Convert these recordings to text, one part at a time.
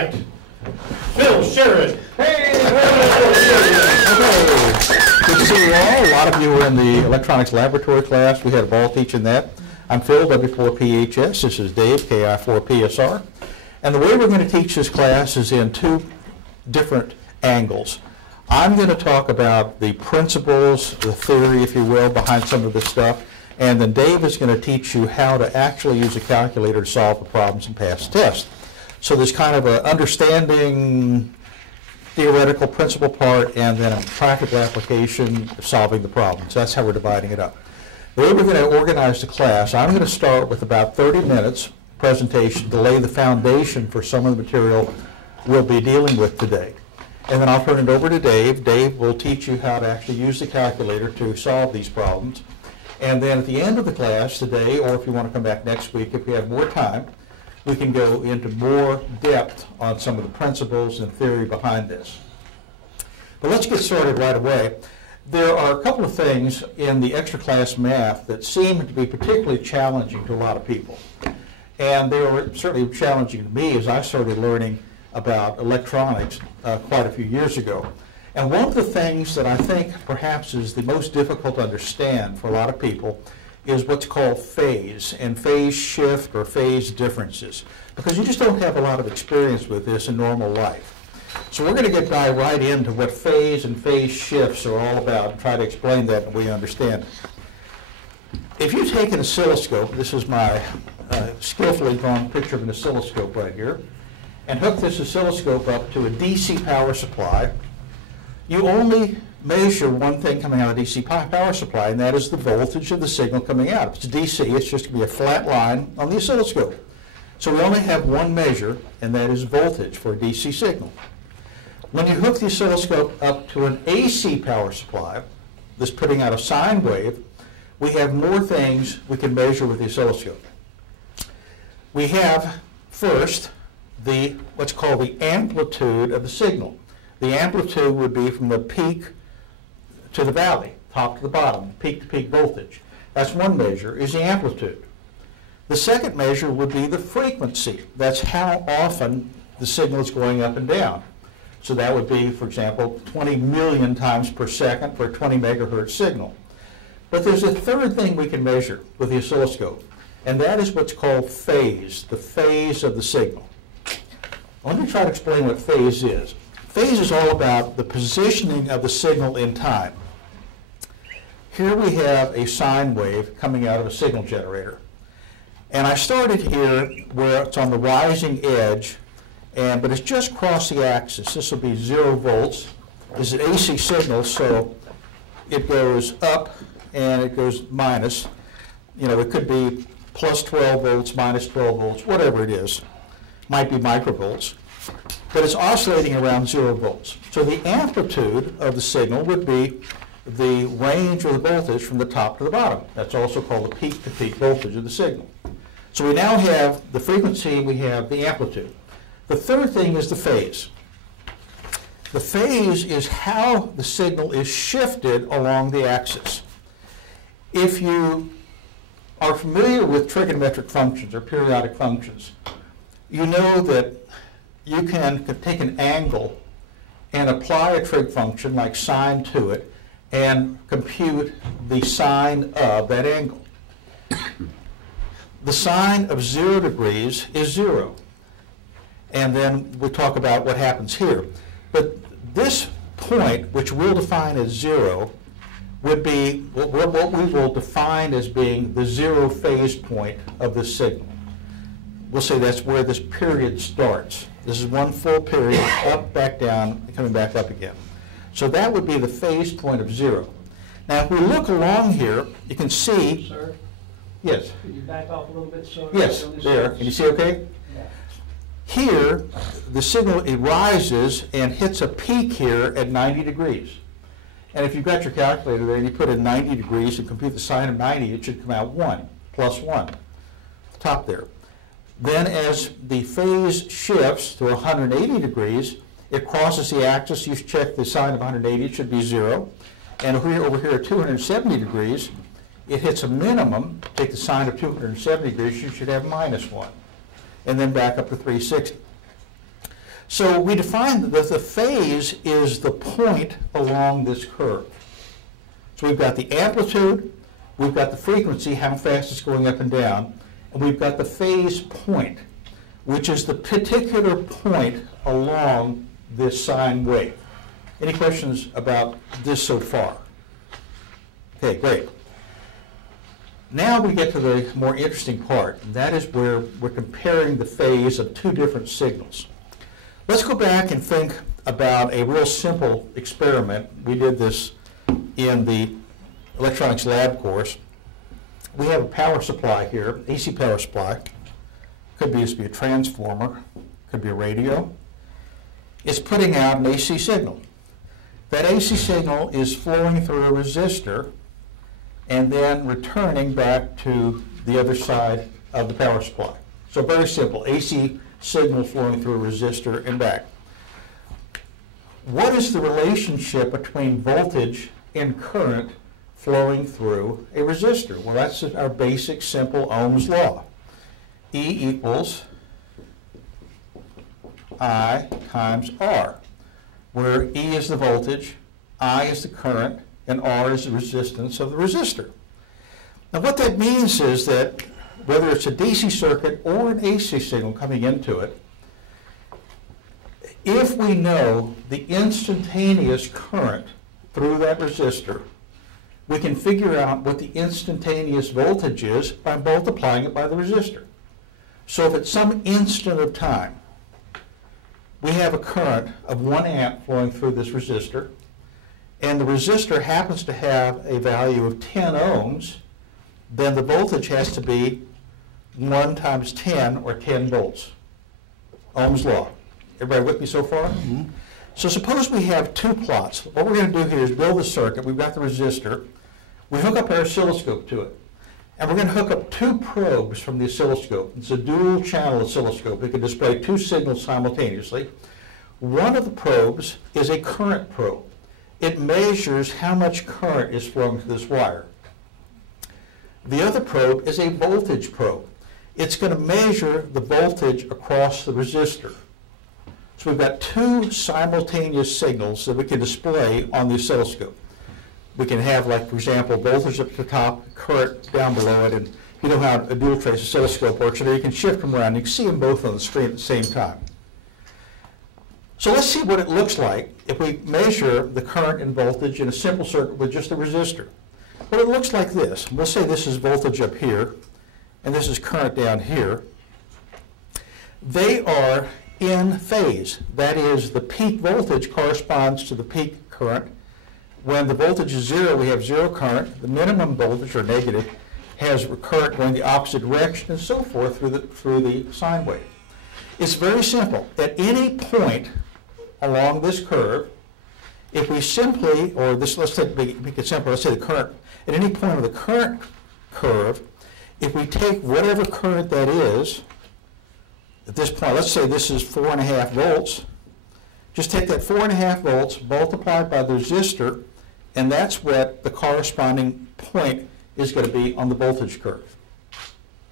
right. Phil, share it. Hey! Good to see you all. A lot of you were in the electronics laboratory class. We had a ball teaching that. I'm Phil, W4PHS. This is Dave, KI4PSR. And the way we're going to teach this class is in two different angles. I'm going to talk about the principles, the theory, if you will, behind some of this stuff. And then Dave is going to teach you how to actually use a calculator to solve the problems and pass the test. So there's kind of an understanding, theoretical principle part, and then a practical application of solving the problem. So that's how we're dividing it up. The way we're going to organize the class, I'm going to start with about 30 minutes presentation to lay the foundation for some of the material we'll be dealing with today. And then I'll turn it over to Dave. Dave will teach you how to actually use the calculator to solve these problems. And then at the end of the class today, or if you want to come back next week, if we have more time, we can go into more depth on some of the principles and theory behind this. But let's get started right away. There are a couple of things in the extra class math that seem to be particularly challenging to a lot of people. And they were certainly challenging to me as I started learning about electronics quite a few years ago. And one of the things that I think perhaps is the most difficult to understand for a lot of people is what's called phase and phase shift or phase differences, because you just don't have a lot of experience with this in normal life. So we're going to dive right into what phase and phase shifts are all about and try to explain that and we understand. If you take an oscilloscope, this is my skillfully drawn picture of an oscilloscope right here, and hook this oscilloscope up to a DC power supply, you only measure one thing coming out of the DC power supply, and that is the voltage of the signal coming out. If it's DC, it's just going to be a flat line on the oscilloscope. So we only have one measure, and that is voltage for a DC signal. When you hook the oscilloscope up to an AC power supply, this putting out a sine wave, we have more things we can measure with the oscilloscope. We have, first, what's called the amplitude of the signal. The amplitude would be from the peak to the valley, top to the bottom, peak to peak voltage. That's one measure, is the amplitude. The second measure would be the frequency. That's how often the signal is going up and down. So that would be, for example, 20 million times per second for a 20 megahertz signal. But there's a third thing we can measure with the oscilloscope, and that is what's called phase, the phase of the signal. Let me try to explain what phase is. Phase is all about the positioning of the signal in time. Here we have a sine wave coming out of a signal generator. And I started here where it's on the rising edge, but it's just crossed the axis. This will be 0 volts. This is an AC signal, so it goes up and it goes minus. You know, it could be plus 12 volts, minus 12 volts, whatever it is. Might be microvolts. But it's oscillating around 0 volts. So the amplitude of the signal would be the range of the voltage from the top to the bottom. That's also called the peak-to-peak voltage of the signal. So we now have the frequency, we have the amplitude. The third thing is the phase. The phase is how the signal is shifted along the axis. If you are familiar with trigonometric functions or periodic functions, you know that you can take an angle and apply a trig function like sine to it and compute the sine of that angle. The sine of 0 degrees is 0. And then we'll talk about what happens here. But this point, which we'll define as 0, would be what we will define as being the 0 phase point of the signal. We'll say that's where this period starts. This is one full period, up, back down, coming back up again. So that would be the phase point of 0. Now, if we look along here, you can see. Sir? Yes. Could you back off a little bit? So yes, there. Can you see okay? Yeah. Here, the signal, it rises and hits a peak here at 90 degrees. And if you've got your calculator there and you put in 90 degrees and compute the sine of 90, it should come out 1, plus 1, top there. Then as the phase shifts to 180 degrees, it crosses the axis. You check the sine of 180, it should be 0. And over here at 270 degrees, it hits a minimum. Take the sine of 270 degrees, you should have minus 1. And then back up to 360. So we define that the phase is the point along this curve. So we've got the amplitude, we've got the frequency, how fast it's going up and down, and we've got the phase point, which is the particular point along this sine wave. Any questions about this so far? Okay, great. Now we get to the more interesting part, and that is where we're comparing the phase of two different signals. Let's go back and think about a real simple experiment. We did this in the electronics lab course. We have a power supply here, AC power supply. Could be a transformer, could be a radio. It's putting out an AC signal. That AC signal is flowing through a resistor and then returning back to the other side of the power supply. So very simple, AC signal flowing through a resistor and back. What is the relationship between voltage and current flowing through a resistor? Well, that's our basic simple Ohm's law. E equals I times R, where E is the voltage, I is the current, and R is the resistance of the resistor. Now what that means is that whether it's a DC circuit or an AC signal coming into it, if we know the instantaneous current through that resistor, we can figure out what the instantaneous voltage is by multiplying it by the resistor. So if at some instant of time we have a current of 1 amp flowing through this resistor, and the resistor happens to have a value of 10 ohms, then the voltage has to be 1 times 10, or 10 volts. Ohm's law. Everybody with me so far? Mm-hmm. So suppose we have two plots. What we're going to do here is build a circuit. We've got the resistor. We hook up our oscilloscope to it. And we're going to hook up two probes from the oscilloscope. It's a dual channel oscilloscope. It can display two signals simultaneously. One of the probes is a current probe. It measures how much current is flowing through this wire. The other probe is a voltage probe. It's going to measure the voltage across the resistor. So we've got two simultaneous signals that we can display on the oscilloscope. We can have, like, for example, voltage up at the top, current down below it, and you know how a dual trace oscilloscope works, so you can shift them around. You can see them both on the screen at the same time. So let's see what it looks like if we measure the current and voltage in a simple circuit with just a resistor. Well, it looks like this. We'll say this is voltage up here, and this is current down here. They are in phase. That is, the peak voltage corresponds to the peak current. When the voltage is 0, we have 0 current. The minimum voltage, or negative, has current going the opposite direction, and so forth through the sine wave. It's very simple. At any point along this curve, if we simply, or this, let's make it simple, let's say the current, at any point of the current curve, if we take whatever current that is, at this point, let's say this is 4.5 volts, just take that 4.5 volts, multiplied by the resistor, and that's what the corresponding point is going to be on the voltage curve.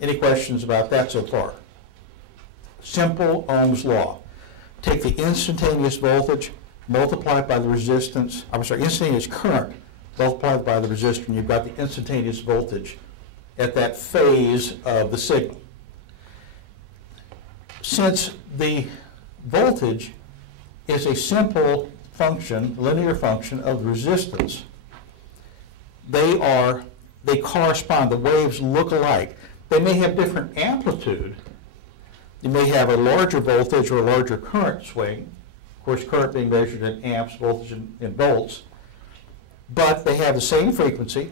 Any questions about that so far? Simple Ohm's law. Take the instantaneous voltage, multiply it by the resistance, instantaneous current, multiplied by the resistor, and you've got the instantaneous voltage at that phase of the signal. Since the voltage is a simple function, linear function of resistance, they correspond, the waves look alike. They may have different amplitude. You may have a larger voltage or a larger current swing. Of course, current being measured in amps, voltage in volts. But they have the same frequency,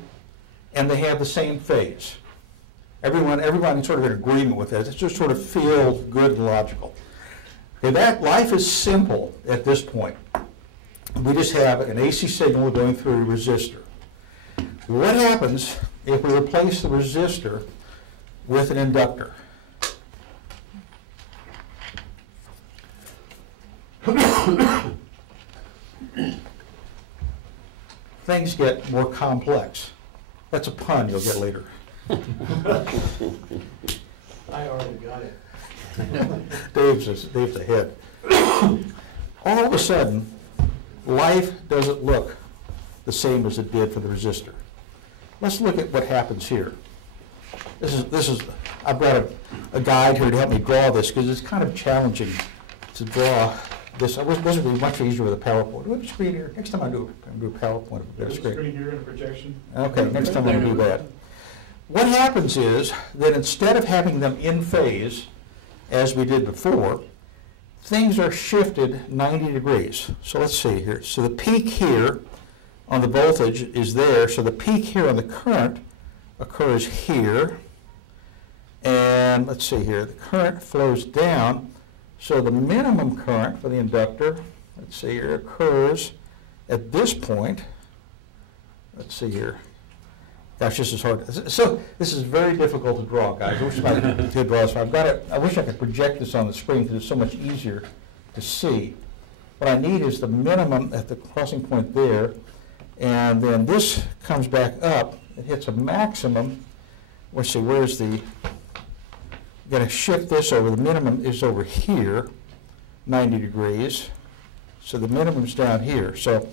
and they have the same phase. Everyone's sort of in agreement with that. It just sort of feels good and logical. Okay, that life is simple at this point. We just have an AC signal going through a resistor. What happens if we replace the resistor with an inductor? Things get more complex. That's a pun you'll get later. I already got it. Dave's ahead. all of a sudden, life doesn't look the same as it did for the resistor. Let's look at what happens here. I've got a guide here to help me draw this because it's kind of challenging to draw this. This would be much easier with a PowerPoint. Do I have a screen here? Next time I do a PowerPoint, I've got a screen. Screen here and a projection. Okay, next time I'll do that. What happens is that instead of having them in phase, as we did before, things are shifted 90 degrees. So let's see here. So the peak here on the voltage is there. So the peak here on the current occurs here. And let's see here. The current flows down. So the minimum current for the inductor, let's see here, occurs at this point. Let's see here. Gosh, this is hard. So this is very difficult to draw, guys. I wish I could draw this. I wish I could project this on the screen because it's so much easier to see. What I need is the minimum at the crossing point there, and then this comes back up. It hits a maximum. Let's see, where's the? Going to shift this over. The minimum is over here, 90 degrees. So the minimum's down here. So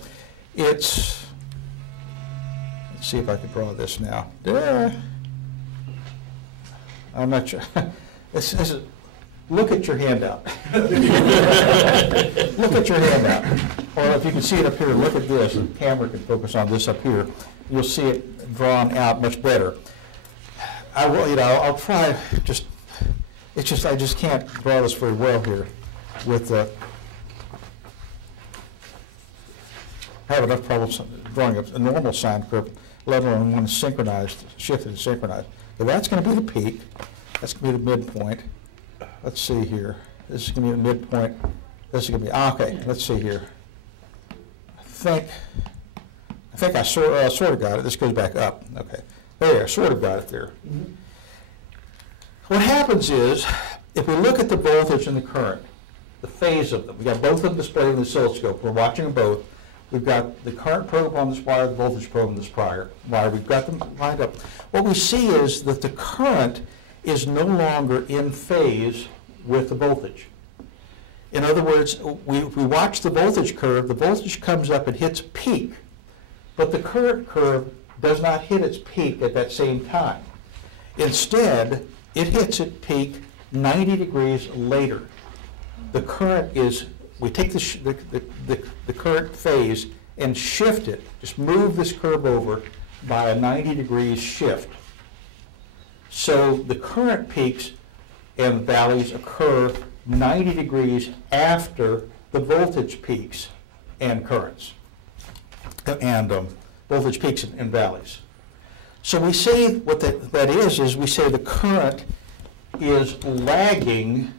it's, let's see if I can draw this now. I'm not sure. This is, look at your handout. Look at your handout. Or if you can see it up here, look at this. The camera can focus on this up here. You'll see it drawn out much better. I will, I'll try just. It's just, I just can't draw this very well here with I have enough problems drawing a normal sine curve, let alone one synchronized, shifted and synchronized. So that's going to be the peak. That's going to be the midpoint. Let's see here. This is going to be the midpoint. This is going to be, okay, let's see here. I think I sort of got it. This goes back up. Okay. There, I sort of got it there. Mm-hmm. What happens is, if we look at the voltage and the current, the phase of them, we've got both of them displayed on the oscilloscope. We're watching them both. We've got the current probe on this wire, the voltage probe on this wire. We've got them lined up. What we see is that the current is no longer in phase with the voltage. In other words, we watch the voltage curve. The voltage comes up and hits peak, but the current curve does not hit its peak at that same time. Instead, it hits its peak 90 degrees later. The current is, we take the current phase and shift it, just move this curve over by a 90 degrees shift. So the current peaks and valleys occur 90 degrees after the voltage peaks and currents, and voltage peaks and valleys. So we say what that is we say the current is lagging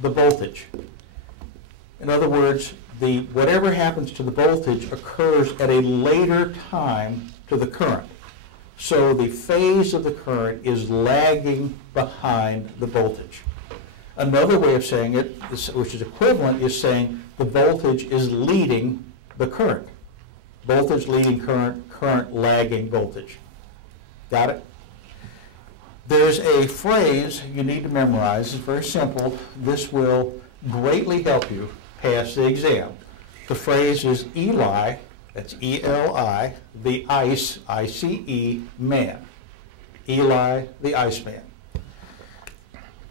the voltage. In other words, whatever happens to the voltage occurs at a later time to the current. So the phase of the current is lagging behind the voltage. Another way of saying it, which is equivalent, is saying the voltage is leading the current. Voltage leading current, current lagging voltage. Got it? There's a phrase you need to memorize. It's very simple. This will greatly help you pass the exam. The phrase is Eli, that's E-L-I, the ice, I-C-E, man. Eli, the Iceman.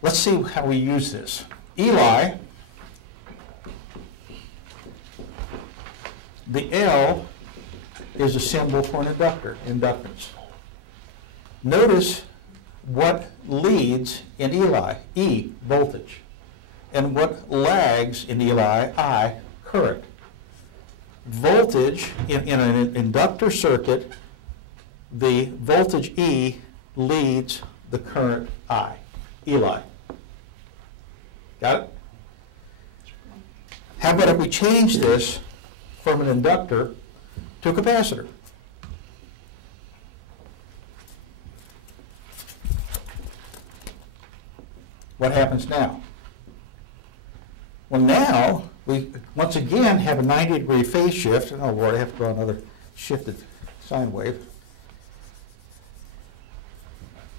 Let's see how we use this. Eli, the L is a symbol for an inductor, inductance. Notice what leads in Eli, E, voltage, and what lags in Eli, I, current. Voltage, in an inductor circuit, the voltage E leads the current I, Eli. Got it? How about if we change this from an inductor to a capacitor? What happens now? Well, now we once again have a 90-degree phase shift. Oh Lord, I have to draw another shifted sine wave.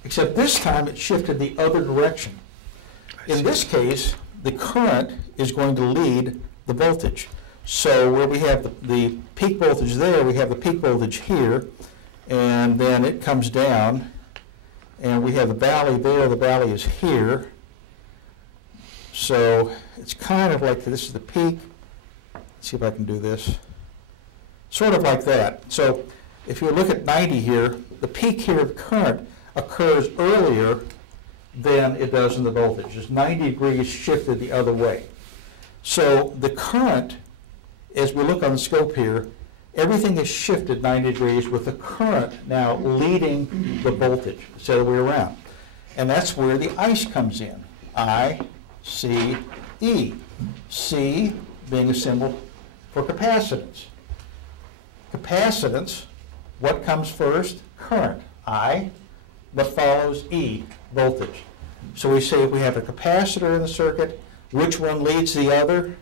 Except this time it shifted the other direction. In this case, the current is going to lead the voltage. So where we have the peak voltage there, we have the peak voltage here, and then it comes down, and we have the valley there, the valley is here. So it's kind of like this is the peak. Let's see if I can do this. Sort of like that. So if you look at 90 here, the peak here of current occurs earlier than it does in the voltage. It's 90 degrees shifted the other way. So the current, as we look on the scope here, everything is shifted 90 degrees with the current now leading the voltage instead of the way around. And that's where the ice comes in. I, C, E. C being a symbol for capacitance. Capacitance, what comes first? Current. I. What follows? E, voltage. So we say if we have a capacitor in the circuit, which one leads the other?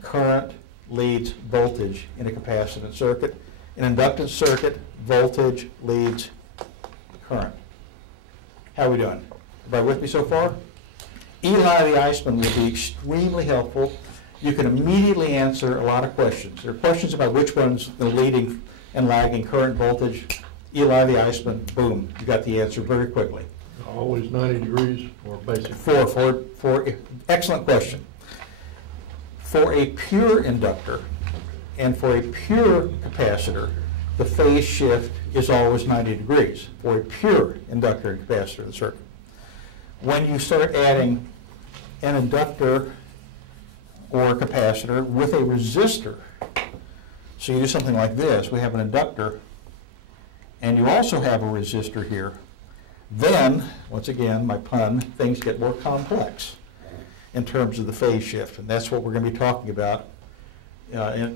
Current leads voltage in a capacitance circuit. In an inductance circuit, voltage leads current. How are we doing? Everybody with me so far? Eli the Iceman will be extremely helpful. You can immediately answer a lot of questions. There are questions about which one's the leading and lagging current voltage. Eli the Iceman, boom, you got the answer very quickly. Always 90 degrees or basic? For excellent question. For a pure inductor and for a pure capacitor, the phase shift is always 90 degrees for a pure inductor and capacitor in the circuit. When you start adding an inductor or a capacitor with a resistor, so you do something like this, we have an inductor and you also have a resistor here, then, once again, my pun, things get more complex in terms of the phase shift, and that's what we're going to be talking about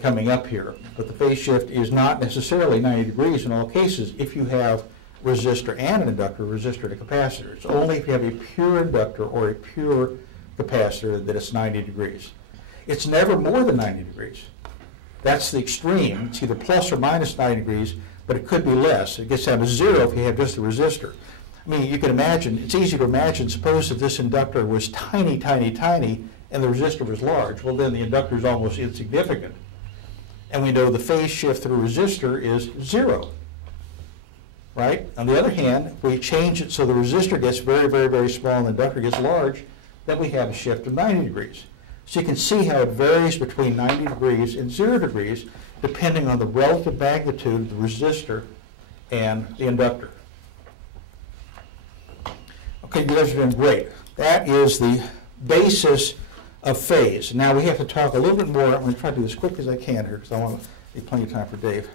coming up here. But the phase shift is not necessarily 90 degrees in all cases if you have resistor and an inductor, resistor and a capacitor. It's only if you have a pure inductor or a pure capacitor that it's 90 degrees. It's never more than 90 degrees. That's the extreme. It's either plus or minus 90 degrees, but it could be less. It gets down to 0 if you have just a resistor. I mean, you can imagine, it's easy to imagine, suppose that this inductor was tiny, tiny, tiny, and the resistor was large. Well, then the inductor is almost insignificant. And we know the phase shift through a resistor is 0. Right? On the other hand, if we change it so the resistor gets very, very, very small and the inductor gets large, then we have a shift of 90 degrees. So you can see how it varies between 90 degrees and 0 degrees depending on the relative magnitude of the resistor and the inductor. Okay, you guys are doing great. That is the basis of phase. Now we have to talk a little bit more. I'm going to try to do this as quick as I can here because I want to leave plenty of time for Dave.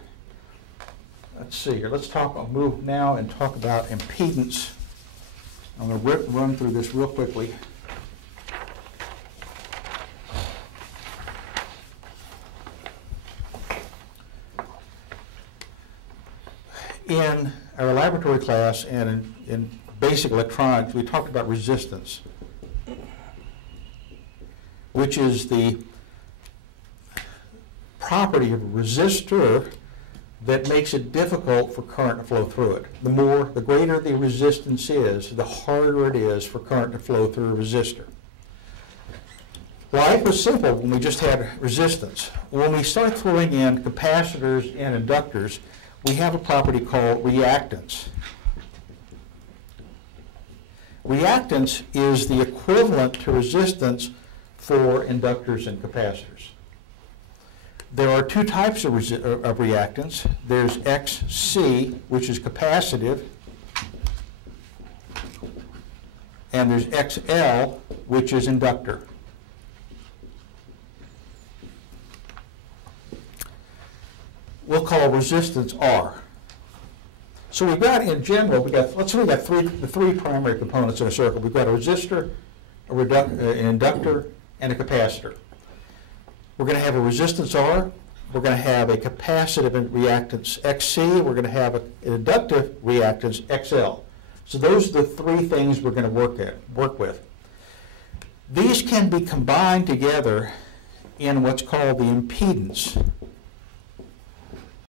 Let's see here. I'll move now and talk about impedance. I'm going to run through this real quickly. In our laboratory class and in basic electronics, we talked about resistance, which is the property of a resistor that makes it difficult for current to flow through it. The greater the resistance is, the harder it is for current to flow through a resistor. Life was simple when we just had resistance. When we start throwing in capacitors and inductors, we have a property called reactance. Reactance is the equivalent to resistance for inductors and capacitors. There are two types of reactance. There's XC, which is capacitive, and there's XL, which is inductor. We'll call resistance R. So we've got, in general, let's say we've got the three primary components in a circuit. We've got a resistor, an inductor, and a capacitor. We're going to have a resistance R. We're going to have a capacitive reactance XC. We're going to have an inductive reactance XL. So those are the three things we're going to work with. These can be combined together in what's called the impedance.